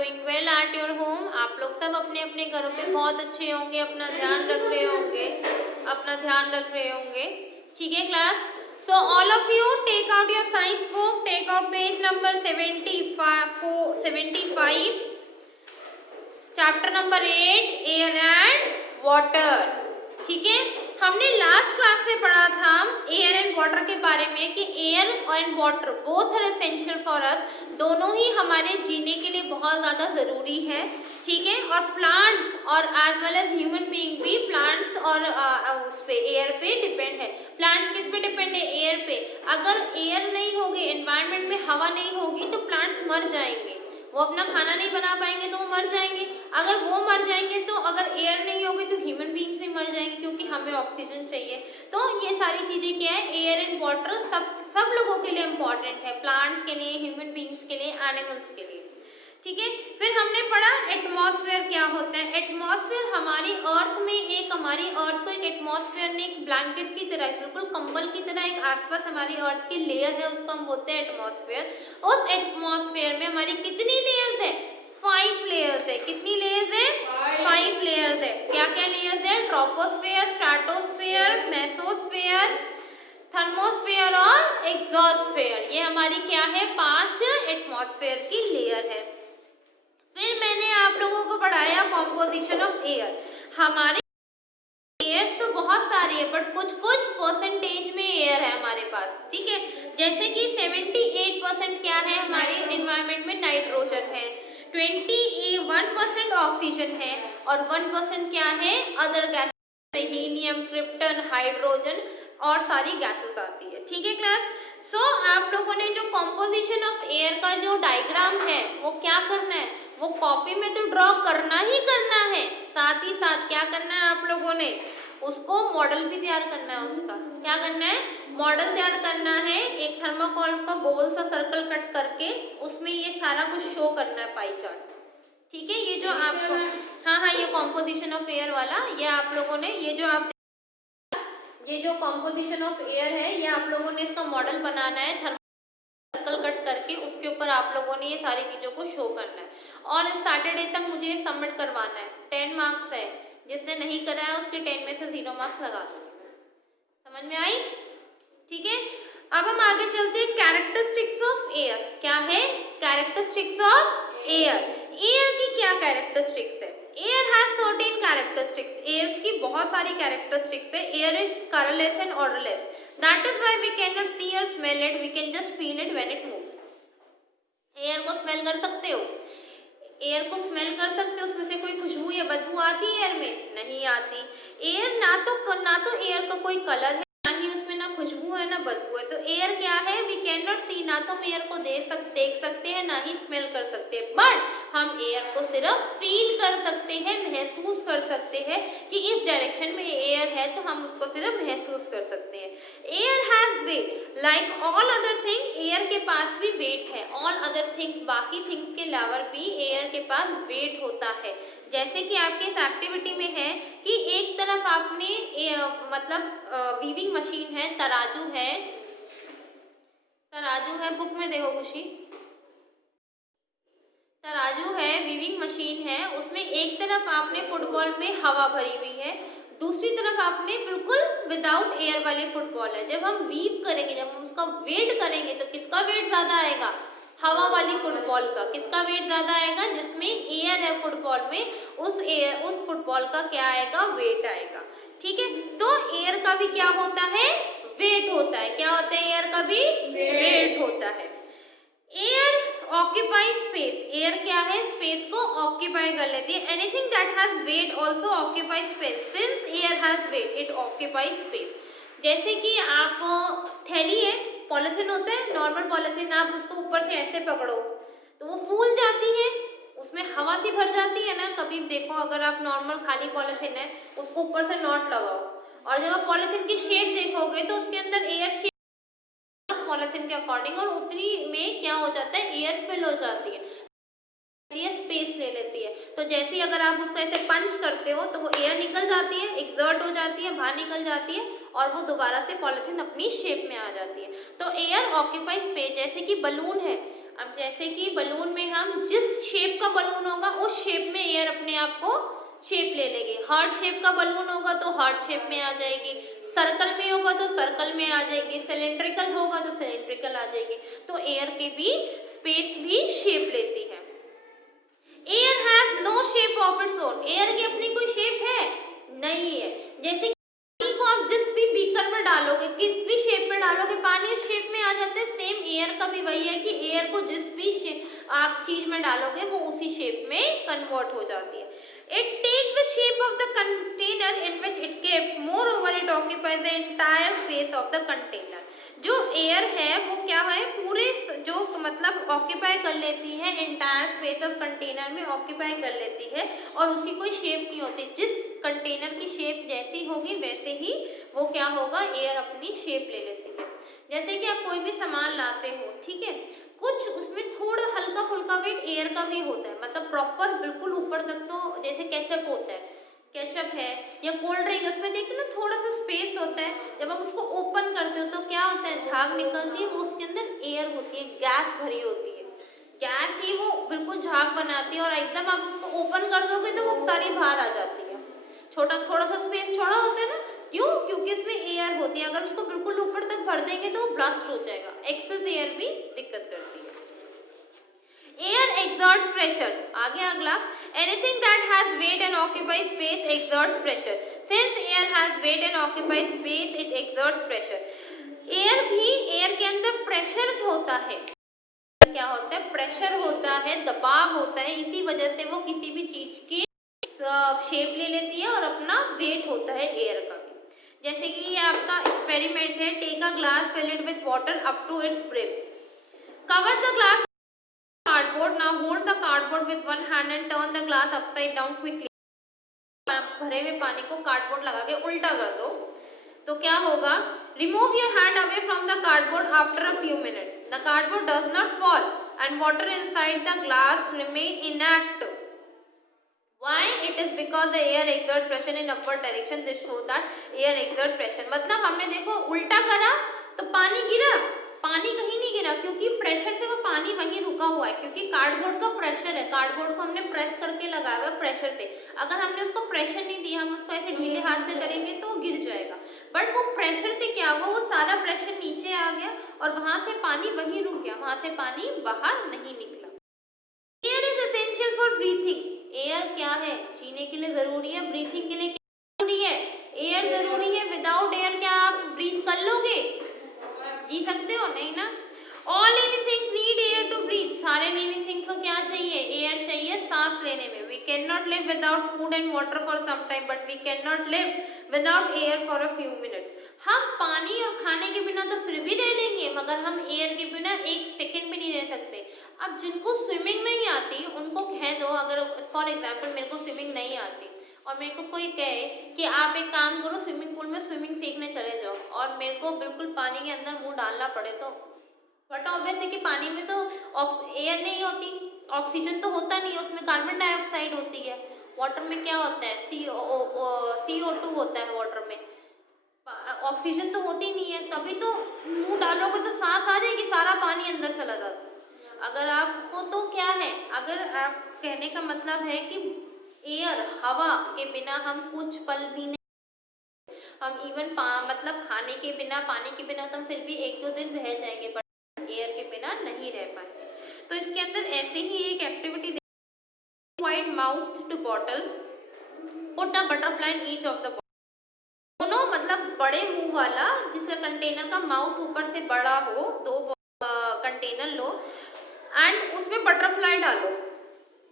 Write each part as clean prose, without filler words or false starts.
Doing well at your home. आप लोग सब अपने अपने घरों पे बहुत अच्छे होंगे, अपना ध्यान रख रहे होंगे, ठीक है class. So all of you take out your science book, take out page number 75, chapter number 8 air and water. ठीक है, हमने लास्ट क्लास में पढ़ा था एयर एंड वाटर के बारे में कि air and water both are essential for us, दोनों ही हमारे जीने के लिए बहुत ज़्यादा ज़रूरी है। ठीक है, और प्लांट्स और as well as human being भी प्लांट्स और उस पे एयर पे डिपेंड है। प्लांट्स किस पे डिपेंड है? एयर पे। अगर एयर नहीं होगी, एनवायरनमेंट में हवा नहीं होगी तो प्लांट्स मर जाएंगे, वो अपना खाना नहीं बना पाएंगे तो वो मर जाएंगे। अगर वो मर जाएंगे तो अगर एयर नहीं होगी तो ह्यूमन बीइंग्स भी मर जाएंगे, क्योंकि हमें ऑक्सीजन चाहिए। तो ये सारी चीज़ें क्या है, एयर एंड वाटर सब लोगों के लिए इम्पॉर्टेंट है, प्लांट्स के लिए, ह्यूमन बीइंग्स के लिए, एनिमल्स के लिए। ठीक है, फिर हमने पढ़ा एटमॉस्फेयर क्या होता है। एटमॉस्फेयर हमारी अर्थ में हमारी अर्थ को एक एटमॉस्फेयर ने एक ब्लैंकेट की तरह, बिल्कुल कंबल की तरह एक आसपास हमारी अर्थ की लेयर है, उसको हम बोलते हैं एटमॉस्फेयर। उस एटमॉस्फेयर में हमारी कितनी लेयर्स है? 5 लेयर्स है। कितनी लेयर्स है? 5 लेयर्स है। क्या क्या लेयर्स है? ट्रोपोस्फेयर, स्ट्रेटोस्फेयर, मेसोस्फेयर, थर्मोस्फेयर और एग्जॉस्फेयर। ये हमारी क्या है? 5 एटमॉस्फेयर की लेयर है। फिर मैंने आप लोगों को पढ़ाया कॉम्पोजिशन ऑफ एयर। हमारे एयर्स तो बहुत सारे हैं, बट कुछ परसेंटेज में एयर है हमारे पास। ठीक है, जैसे कि 78% क्या है हमारे एनवायरनमेंट में? नाइट्रोजन है, 21% ऑक्सीजन है और 1% क्या है? Other gas, helium, krypton, hydrogen और सारी गैसेस आती है। ठीक है क्लास। सो आप लोगों ने जो कॉम्पोजिशन ऑफ एयर का जो डायग्राम है वो क्या करना है? वो कॉपी में तो ड्रॉ करना ही करना है, साथ ही साथ क्या करना है आप लोगों ने? उसको मॉडल भी तैयार करना है। उसका क्या करना है? मॉडल तैयार करना है। एक थर्माकोल का गोल सा सर्कल कट करके उसमें ये सारा कुछ शो करना है, पाई चार्ट। ठीक है, ये जो आपको हाँ ये कॉम्पोजिशन ऑफ एयर वाला, ये आप लोगों ने ये जो कॉम्पोजिशन ऑफ एयर है, ये आप लोगों ने इसका मॉडल बनाना है, सर्कल कट करके उसके ऊपर आप लोगों ने ये सारी चीज़ों को शो करना है। और इस सैटरडे तक मुझे ये सबमिट करवाना है। 10 मार्क्स है, जिसने नहीं करा है उसके 10 में से 0 मार्क्स लगा सकते। समझ में आई? ठीक है, अब हम आगे चलते हैं। कैरेक्टरिस्टिक्स ऑफ एयर क्या है? Characteristics of air. एयर की क्या कैरेक्टरिस्टिक्स है? Air has certain characteristics. Air की बहुत सारी कैरेक्टरिस्टिक्स है। Air is colourless and odourless, that is why we can not see or smell it, we can just feel it when it moves. Air को smell कर सकते हो? Air को smell कर सकते हो? उसमें से कोई खुशबू या बदबू आती है एयर में? नहीं आती। एयर ना तो एयर का कोई कलर है, ना ही उसमें ना खुशबू है ना बदबू है। तो एयर क्या है? वी कैन नॉट सी, ना तो हम एयर को देख सकते हैं, ना ही स्मेल कर सकते हैं, बट हम एयर को सिर्फ फील कर सकते हैं, महसूस कर सकते हैं कि इस डायरेक्शन में एयर है, तो हम उसको सिर्फ महसूस कर सकते हैं। Air has weight like all other thing. Air के पास भी वेट है। ऑल अदर थिंग्स, बाकी थिंग्स के अलावा भी एयर के पास वेट होता है। जैसे कि आपके इस एक्टिविटी में है कि एक तरफ आपने वीविंग मशीन है, तराजू है, बुक में देखो खुशी, तराजू है, वीविंग मशीन है, उसमें एक तरफ आपने फुटबॉल में हवा भरी हुई है, दूसरी तरफ आपने बिल्कुल विदाउट एयर वाली फुटबॉल है। जब हम वीव करेंगे, जब हम उसका वेट करेंगे तो किसका वेट ज़्यादा आएगा? हवा वाली फुटबॉल का। किसका वेट ज़्यादा आएगा? जिसमें एयर है फुटबॉल में, उस फुटबॉल का क्या आएगा? वेट आएगा। ठीक है, तो एयर का भी क्या होता है? वेट होता है। क्या होता है? एयर का भी वेट होता है। Air occupy space. एयर क्या है? स्पेस को ऑक्यूपाई कर लेती है। Anything that has weight also occupy space. Since air has weight it occupy space. जैसे कि आप थैली है, पॉलिथीन होता है, नॉर्मल पॉलिथीन, आप उसको ऊपर से ऐसे पकड़ो तो वो फूल जाती है, उसमें हवा सी भर जाती है ना। कभी देखो, अगर आप नॉर्मल खाली पॉलिथीन है, उसको ऊपर से नॉट लगाओ और जब आप पॉलिथीन की शेप देखोगे तो उसके अंदर एयर शेप पॉलिथीन के अकॉर्डिंग, और उतनी में क्या हो जाता है? एयर फिल हो जाती है, स्पेस ले लेती है। तो जैसे ही अगर आप उसको ऐसे पंच करते हो तो वो एयर निकल जाती है, एक्सर्ट हो जाती है, बाहर निकल जाती है और वो दोबारा से पॉलिथीन अपनी शेप में आ जाती है। तो एयर ऑक्यूपाई स्पेस। जैसे कि बलून है, अब जैसे कि बलून में हम जिस शेप का बलून होगा उस शेप में एयर अपने आप को शेप ले लेगी। हार्ट शेप का बलून होगा तो हार्ट शेप में आ जाएगी, सर्कल में होगा तो सर्कल में आ जाएगी, सिलेंड्रिकल होगा तो सिलेंड्रिकल आ जाएगी। तो एयर के भी स्पेस भी शेप लेती है। Air has no shape of its own, air की अपनी कोई शेप है नहीं है। जैसे कि पानी को आप जिस भी बीकर में डालोगे, किस भी शेप में डालोगे, पानी उस शेप में आ जाता है। सेम एयर का भी वही है कि एयर को जिस भी आप चीज में डालोगे वो उसी शेप में कन्वर्ट हो जाती है। It takes the shape of the container in which it kept. Moreover, it occupies the entire space of the container. जो एयर है वो क्या है, पूरे जो मतलब ऑक्यूपाई कर लेती है, एंटायर स्पेस ऑफ कंटेनर में ऑक्यूपाई कर लेती है और उसकी कोई शेप नहीं होती। जिस कंटेनर की शेप जैसी होगी वैसे ही वो क्या होगा, एयर अपनी शेप ले लेती है। जैसे कि आप कोई भी सामान लाते हो, ठीक है, कुछ उसमें थोड़ा हल्का फुल्का वेट एयर का भी होता है, मतलब प्रॉपर बिल्कुल ऊपर तक तो जैसे केचप होता है, केचप है या कोल्ड ड्रिंक है, उसमें देखते हो ना थोड़ा सा स्पेस होता है। जब आप उसको ओपन करते हो तो क्या होता है, झाग निकलती है, वो उसके अंदर एयर होती है, गैस भरी होती है, गैस ही वो बिल्कुल झाग बनाती है और एकदम आप उसको ओपन कर दोगे तो वो सारी बाहर आ जाती है। छोटा थोड़ा सा स्पेस छोड़ा होता है ना, क्यों, क्योंकि इसमें एयर होती है। अगर उसको बिल्कुल ऊपर तक भर देंगे तो वो ब्लास्ट हो जाएगा। एक्सेस एयर भी दिक्कत करती है। एयर exerts pressure, आगे अगला, anything that has weight and occupies space exerts pressure. Since air has weight and occupies space, it exerts pressure. Air भी, एयर के अंदर प्रेशर होता है, क्या होता है, प्रेशर होता है, दबाव होता है, इसी वजह से वो किसी भी चीज की शेप ले लेती है और अपना वेट होता है एयर का भी। जैसे कि ये आपका एक्सपेरिमेंट है, take a glass, fill it with water up to its brim, cover the glass cardboard, now hold the cardboard with one hand and turn the glass upside down quickly. भरे हुए पानी को कार्डबोर्ड लगा के उल्टा कर दो तो क्या होगा, remove your hand away from the cardboard after a few minutes. The cardboard does not fall and water inside the glass remain inactive. Why? It is because the air exerts pressure in upward direction. This shows that air exerts pressure. मतलब हमने देखो उल्टा करा तो पानी गिरा, पानी कहीं नहीं गिरा क्योंकि प्रेशर से वो पानी वहीं रुका हुआ है, क्योंकि कार्डबोर्ड का प्रेशर है, कार्डबोर्ड को हमने प्रेस करके लगाया हुआ है प्रेशर से। अगर हमने उसको प्रेशर नहीं दिया, हम उसको ऐसे ढीले हाथ से करेंगे तो वो गिर जाएगा, बट वो प्रेशर से क्या हुआ, वो सारा प्रेशर नीचे आ गया और वहां से पानी वहीं रुक गया, वहां से पानी बाहर नहीं निकला। Air is essential for breathing, air क्या है, जीने के लिए जरूरी है, ब्रीथिंग के लिए क्या जरूरी है, एयर जरूरी है। विदाउट एयर क्या आप ब्रीथ कर लोगे, जी सकते हो, नहीं ना। All living things need air to breathe, सारे लिविंग थिंग्स को क्या चाहिए, एयर चाहिए सांस लेने में। We can not live without food and water for some time, but we can not live without air for a few minutes. हम पानी और खाने के बिना तो फिर भी रह लेंगे, मगर हम एयर के बिना एक सेकंड भी नहीं रह सकते। अब जिनको स्विमिंग नहीं आती उनको कह दो, अगर फॉर एग्जाम्पल मेरे को स्विमिंग नहीं आती और मेरे को कोई कहे कि आप एक काम करो, स्विमिंग पूल में स्विमिंग सीखने चले जाओ, और मेरे को बिल्कुल पानी के अंदर मुंह डालना पड़े, तो बट ऑब्वियस है कि पानी में तो एयर नहीं होती, ऑक्सीजन तो होता नहीं है, उसमें कार्बन डाइऑक्साइड होती है। वाटर में क्या होता है, CO2 होता है वाटर में, ऑक्सीजन तो होती नहीं है, तभी तो मुंह डालोगे तो सांस आ जाएगी, सारा पानी अंदर चला जाता है। अगर आपको तो क्या है, अगर आप कहने का मतलब है कि एयर, हवा के बिना हम कुछ पल भी नहीं, हम इवन मतलब खाने के बिना, पानी के बिना तो हम फिर भी एक दो दिन रह जाएंगे, बट एयर के बिना नहीं रह पाएंगे। तो इसके अंदर ऐसे ही एक activity, wide mouth two bottle, put a butterfly in each of the, दोनों मतलब बड़े मुंह वाला जिसका कंटेनर का माउथ ऊपर से बड़ा हो, दो कंटेनर लो एंड उसमें बटरफ्लाई डालो,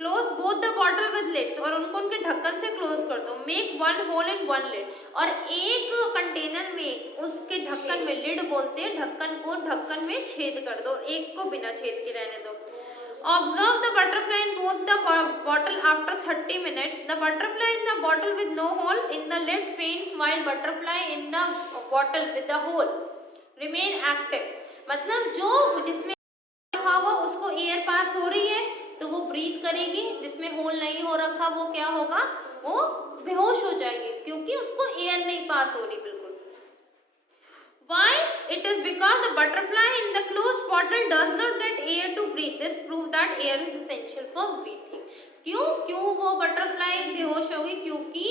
close both the bottle with lids, और उनको उनके ढक्कन से क्लोज कर दो। Make one hole in one lid, और एक कंटेनर में उसके ढक्कन में, लिड बोलते हैं ढक्कन को, ढक्कन में छेद कर दो, एक को बिना छेद के रहने दो। Observe the butterfly in both the bottle after 30 minutes. The butterfly in the bottle with no hole in the lid faints, while butterfly in the bottle with the hole remain active. मतलब जो जिसमें रखा हुआ उसको air pass हो रही है तो वो ब्रीथ करेगी, जिसमें होल नहीं हो रखा वो क्या होगा, वो बेहोश हो जाएगी, क्योंकि उसको एयर नहीं पास हो रही बिल्कुल। Why It is because the butterfly in the closed bottle does not get air to breathe. This proves that air is essential for breathing. क्यों वो बटरफ्लाई बेहोश होगी? क्योंकि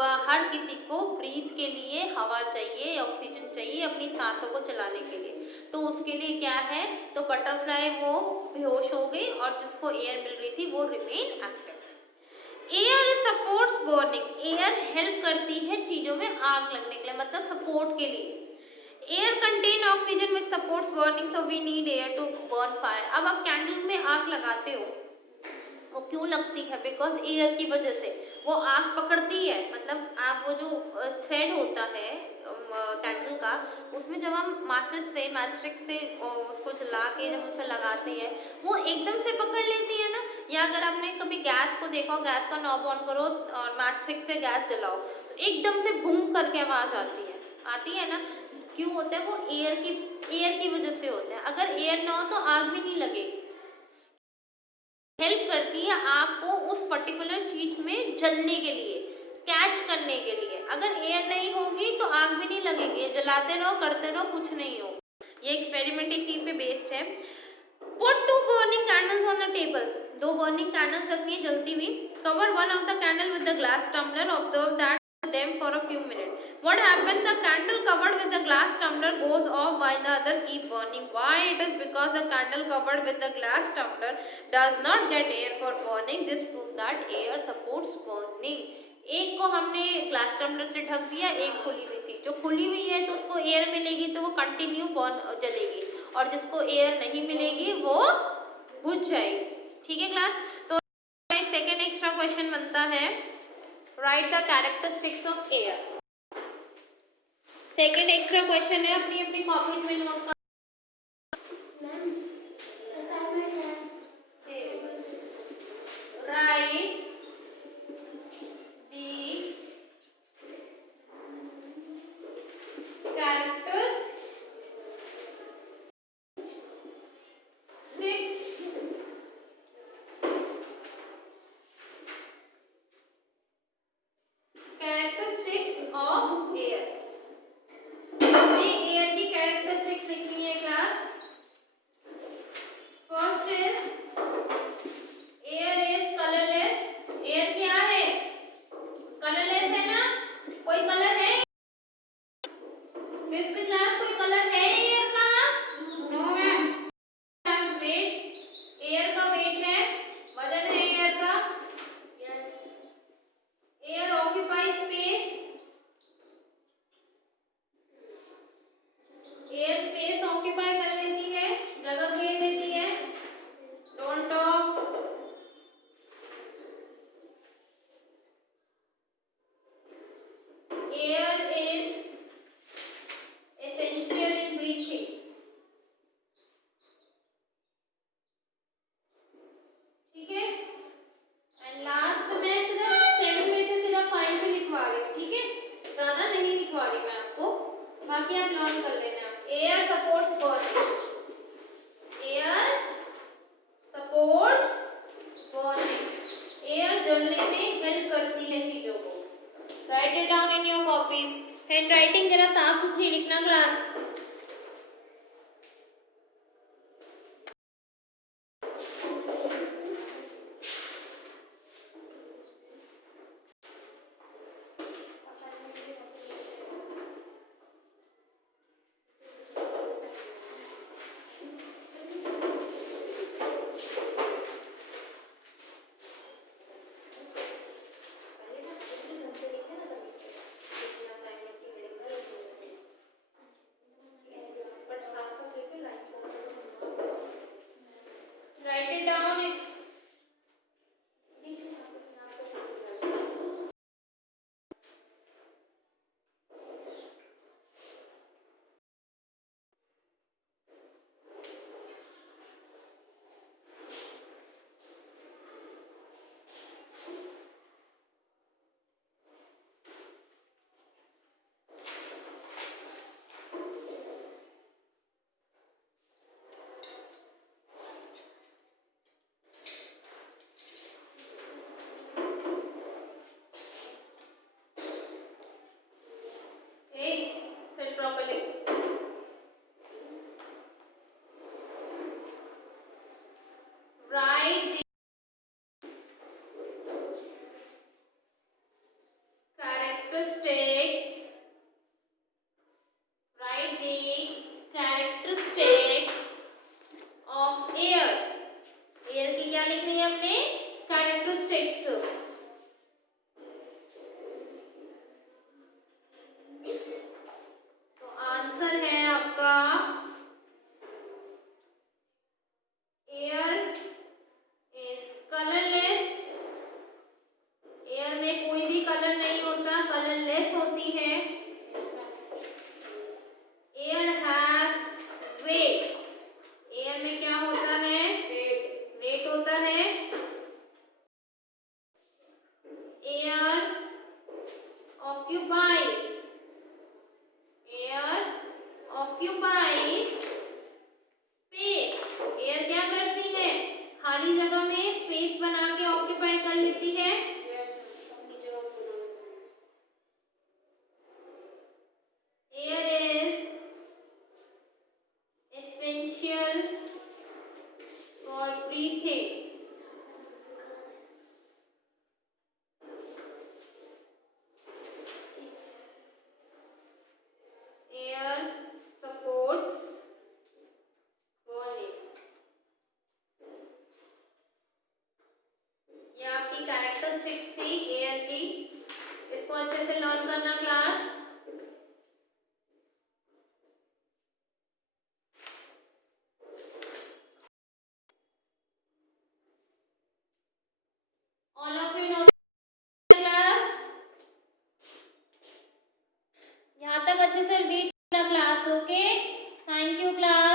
हर किसी को ब्रीथ के लिए हवा चाहिए, ऑक्सीजन चाहिए अपनी सांसों को चलाने के लिए। तो उसके लिए क्या है, तो बटरफ्लाई वो बेहोश हो गई और जिसको एयर मिल रही थी वो remain active. Air supports burning, air help करती है चीजों में आग लगने के लिए, मतलब सपोर्ट के लिए। Air contain oxygen which supports burning, so we need air to burn fire. अब आप कैंडल में आग लगाते हो, वो क्यों लगती है? बिकॉज एयर की वजह से वो आग पकड़ती है। मतलब आप वो जो थ्रेड होता है कैंडल का, उसमें जब हम माचिस से मैचस्टिक से उसको जला के जब उसे लगाते हैं, वो एकदम से पकड़ लेती है ना। या अगर आपने कभी गैस को देखा हो, गैस का नॉब ऑन करो और मैचस्टिक से गैस जलाओ तो एकदम से भूम करके आवाज आती है ना। क्यों होता है? वो एयर की वजह से होता है। अगर एयर ना हो तो आग भी नहीं लगेगी। हेल्प करती है आग को उस पर्टिकुलर चीज में जलने के लिए, कैच करने के लिए। अगर एयर नहीं होगी तो आग भी नहीं लगेगी, जलाते रहो करते रहो कुछ नहीं हो। ये एक्सपेरिमेंट इसी पे बेस्ड है। Put 2 burning candles on the table. 2 burning candles रखनी है जलती हुई। Cover one of the candle with the glass tumbler. Observe that them for a few minutes. What happens? The candle covered with the glass tumbler goes off while the other keep burning. Why? It is because the candle covered with the glass tumbler does not get air for burning. This proves that air supports burning. एक को हमने glass tumbler से ढक दिया, एक खुली हुई थी। जो खुली हुई है तो उसको एयर मिलेगी तो वो कंटिन्यू बर्न जलेगी, और जिसको एयर नहीं मिलेगी वो बुझ जाएगी। ठीक है क्लास? तो सेकेंड एक्स्ट्रा क्वेश्चन बनता है, write the characteristics of air. Second extra question है, अपनी अपनी कॉपीज में नोट कर। Write characteristics of air. Air की कैरेक्टरिस्टिक्स लिखनी है class. First is air is colourless. Air क्या है? कलरलेस है ना। कोई कलर है? फिफ्थ क्लास कोई कलर है एयर का? No ma'am. वेट, एयर का वेट है, वजन है एयर का। Yes. Air occupy space, air space occupy कर लेती है, जगह घेर लेती है। Don't talk. Air is essential in breathing. ठीक है? एंड लास्ट में सिर्फ 7 में से सिर्फ 5 ही लिखवा रही हूँ। ठीक है? ज्यादा नहीं लिखवा रही मैं आपको, बाकी आप लर्न कर लेना। Air supports burning, air supports burning, air जलने में हेल्प करती है चीजों को। Right it down in your copies. Hand writing जरा साफ सुथरी लिखना क्लास। करना क्लास।